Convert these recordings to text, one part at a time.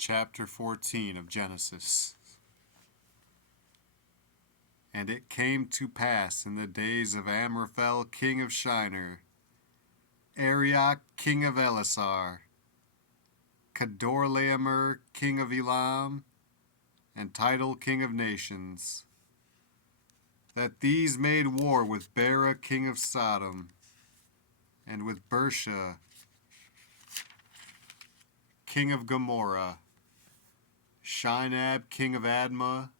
Chapter 14 of Genesis. And it came to pass in the days of Amraphel king of Shinar, Arioch king of Elasar, Kedorlaomer king of Elam, and Tidal king of nations, that these made war with Bera king of Sodom, and with Bersha king of Gomorrah, Shinab king of Admah,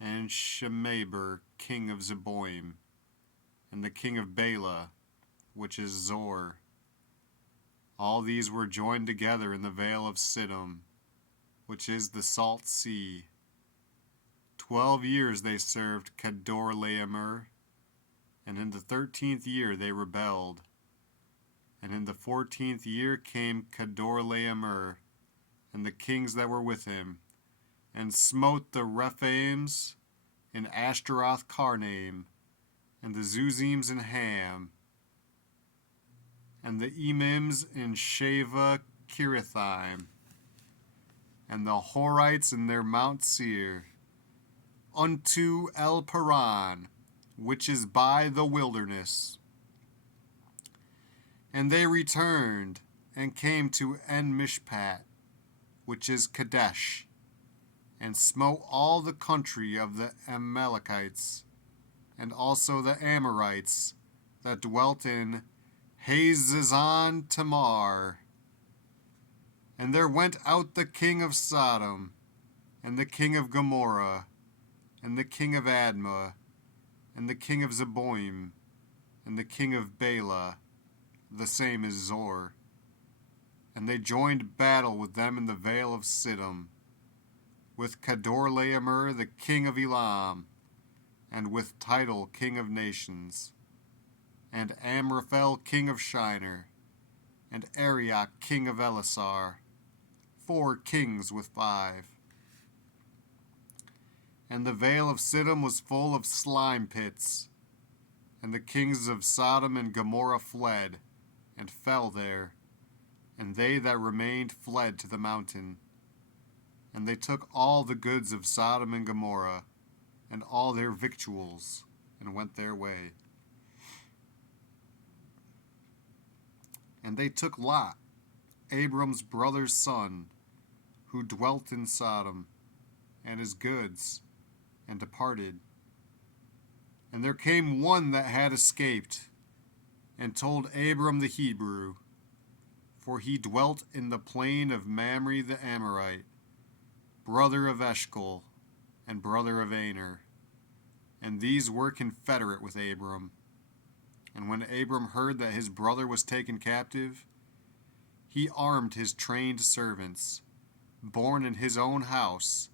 and Shemeber king of Zeboim, and the king of Bela, which is Zor. All these were joined together in the vale of Siddim, which is the salt sea. 12 years they served Kedorlaomer, and in the 13th year they rebelled. And in the 14th year came Kedorlaomer, and the kings that were with him, and smote the Rephaims in Ashtaroth Karnaim, and the Zuzims in Ham, and the Emims in Sheva Kirithaim, and the Horites in their Mount Seir, unto El Paran, which is by the wilderness. And they returned and came to En Mishpat, which is Kadesh, and smote all the country of the Amalekites, and also the Amorites that dwelt in Hazazon Tamar. And there went out the king of Sodom, and the king of Gomorrah, and the king of Admah, and the king of Zeboim, and the king of Bela, the same as Zor. And they joined battle with them in the vale of Siddim, with Kedorlaomer the king of Elam, and with Tidal king of nations, and Amraphel king of Shinar, and Arioch king of Elasar, 4 kings with 5. And the vale of Siddim was full of slime pits, and the kings of Sodom and Gomorrah fled, and fell there, and they that remained fled to the mountain. And they took all the goods of Sodom and Gomorrah, and all their victuals, and went their way. And they took Lot, Abram's brother's son, who dwelt in Sodom, and his goods, and departed. And there came one that had escaped, and told Abram the Hebrew, for he dwelt in the plain of Mamre the Amorite, brother of Eshcol, and brother of Aner. And these were confederate with Abram. And when Abram heard that his brother was taken captive, he armed his trained servants, born in his own house,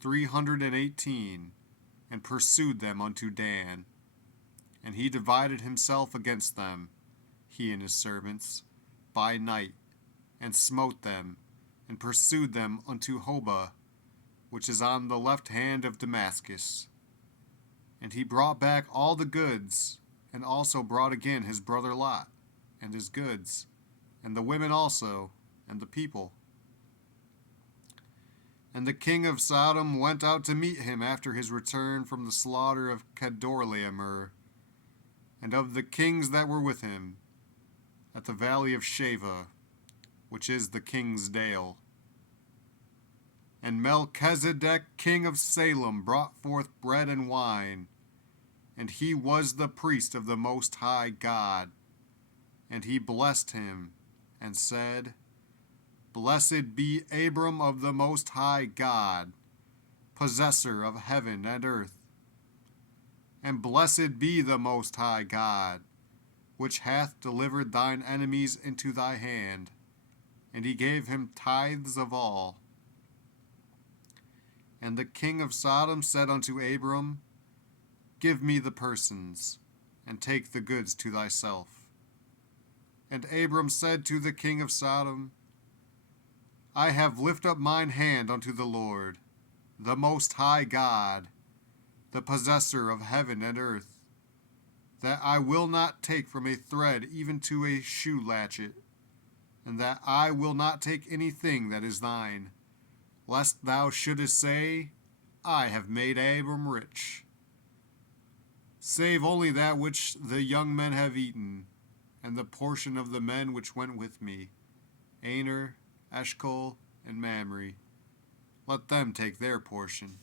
318, and pursued them unto Dan. And he divided himself against them, he and his servants, by night, and smote them, and pursued them unto Hobah, which is on the left hand of Damascus. And he brought back all the goods, and also brought again his brother Lot, and his goods, and the women also, and the people. And the king of Sodom went out to meet him after his return from the slaughter of Kedorlaomer, and of the kings that were with him, at the valley of Sheva, which is the king's dale. And Melchizedek king of Salem brought forth bread and wine, and he was the priest of the Most High God. And he blessed him, and said, Blessed be Abram of the Most High God, possessor of heaven and earth. And blessed be the Most High God, which hath delivered thine enemies into thy hand. And he gave him tithes of all. And the king of Sodom said unto Abram, Give me the persons, and take the goods to thyself. And Abram said to the king of Sodom, I have lifted up mine hand unto the Lord, the Most High God, the possessor of heaven and earth, that I will not take from a thread even to a shoe latchet, and that I will not take anything that is thine, lest thou shouldest say, I have made Abram rich. Save only that which the young men have eaten, and the portion of the men which went with me, Aner, Eshcol, and Mamre. Let them take their portion.